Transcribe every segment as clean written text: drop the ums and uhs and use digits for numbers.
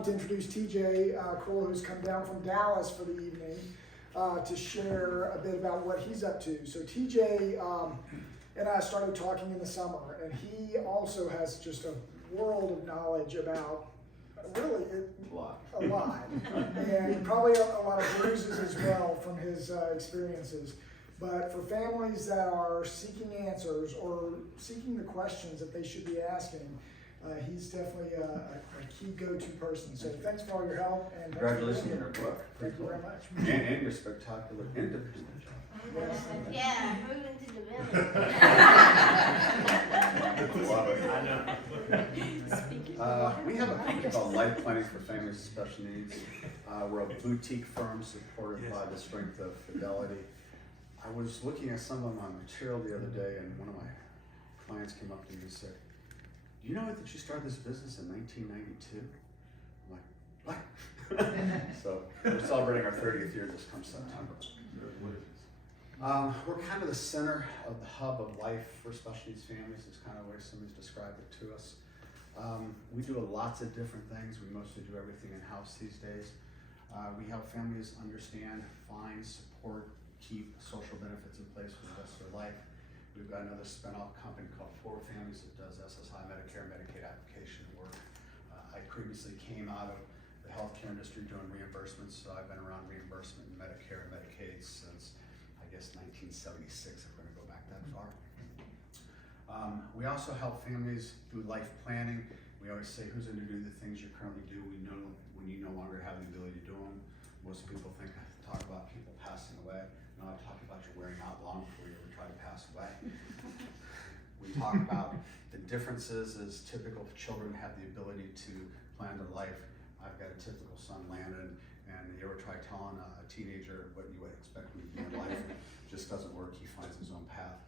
To introduce TJ Kroehle, who's come down from Dallas for the evening to share a bit about what he's up to. So TJ and I started talking in the summer, and he also has just a world of knowledge about really a lot. And probably a lot of bruises as well from his experiences. But for families that are seeking answers or seeking the questions that they should be asking, he's definitely a key go-to person. So thanks for all your help. And congratulations on your book. Thank you very much. And your spectacular individual job. Yes. Yeah, moving to the village. Love it. I know. We have a company called Life Planning for Families with Special Needs. We're a boutique firm supported by the strength of Fidelity. I was looking at some of my material the other day, and one of my clients came up to me and said, "Do you know that you started this business in 1992? I'm like, what? So we're celebrating our 30th year this come September. We're kind of the center of the hub of life for special needs families, is kind of the way somebody's described it to us. We do lots of different things. We mostly do everything in-house these days. We help families understand, find, support, keep social benefits in place for the rest of their life. We've got another spin-off company called For Families that does SSI, Medicare, Medicaid application work. I previously came out of the healthcare industry doing reimbursements, so I've been around reimbursement in Medicare and Medicaid since, I guess, 1976, if we're gonna go back that far. We also help families do life planning. We always say, who's gonna do the things you currently do? We know when you no longer have the ability to do them. Most people talk about people passing away. No, I talk about you wearing out long before you ever try to pass away. We talk about the differences as typical children have the ability to plan their life. I've got a typical son, Landon, and you ever try telling a teenager what you would expect him to be in life? It just doesn't work. He finds his own path.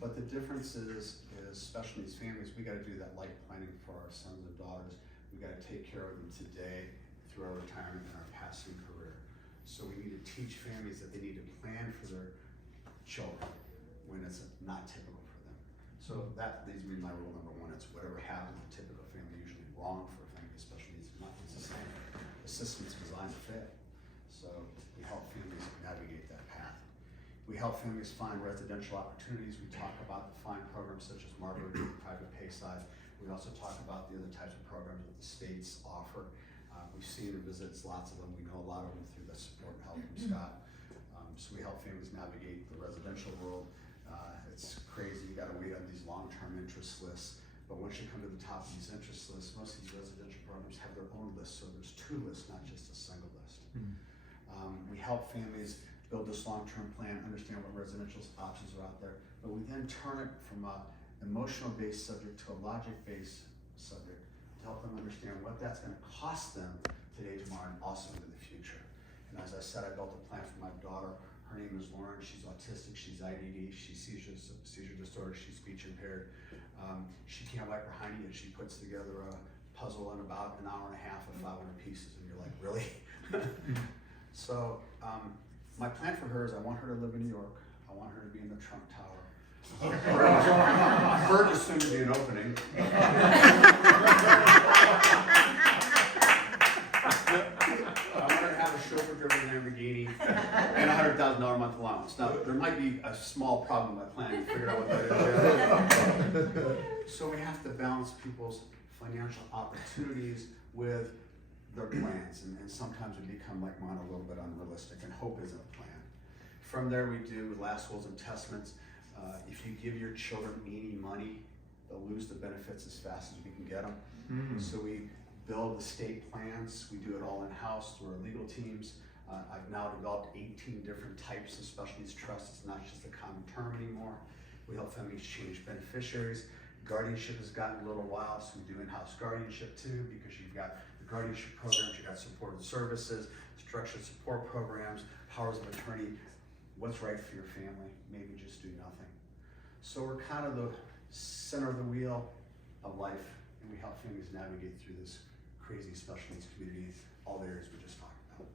But the difference is especially these families, we got to do that life planning for our sons and daughters. We got to take care of them today through our retirement and our passing career. So we need to teach families that they need to plan for their children when it's not typical for them. So that leads me to my rule number one. It's whatever happens in a typical family, usually wrong for a family, especially needs nothing's the same. The system's designed to fail. So we help families navigate that path. We help families find residential opportunities. We talk about the fine programs such as Marbridge, private pay side. We also talk about the other types of programs that the states offer. We've seen and visits lots of them. We know a lot of them through the support and help from Scott. So we help families navigate the residential world. It's crazy, you gotta wait on these long-term interest lists. But once you come to the top of these interest lists, most of these residential programs have their own lists. So there's two lists, not just a single list. We help families build this long-term plan, understand what residential options are out there. But we then turn it from a emotional-based subject to a logic-based subject to help them understand what that's going to cost them today, tomorrow, and also into the future. And as I said, I built a plan for my daughter. Her name is Lauren. She's autistic. She's IDD. She's seizure disorder. She's speech impaired. She can't wipe her hiney, and she puts together a puzzle in about an hour and a half of 500 pieces. And you're like, really? So my plan for her is I want her to live in New York. I want her to be in the Trump Tower. Her to soon be an opening. I want her to have a chauffeur-driven Lamborghini and a $100,000 a month allowance. Now, there might be a small problem with my plan to figure out what that is. So we have to balance people's financial opportunities with their plans, and sometimes we become like mine, a little bit unrealistic, and hope isn't a plan. From there, we do last wills and testaments. If you give your children any money, they'll lose the benefits as fast as we can get them. So we build estate plans. We do it all in-house through our legal teams. I've now developed 18 different types of special needs trusts. It's not just a common term anymore. We help families change beneficiaries. Guardianship has gotten a little wild, so we do in-house guardianship too, because you've got the guardianship programs, you've got supported services, structured support programs, powers of attorney. What's right for your family? Maybe just do nothing. So we're kind of the center of the wheel of life, and we help families navigate through this crazy special needs community, all the areas we just talked about.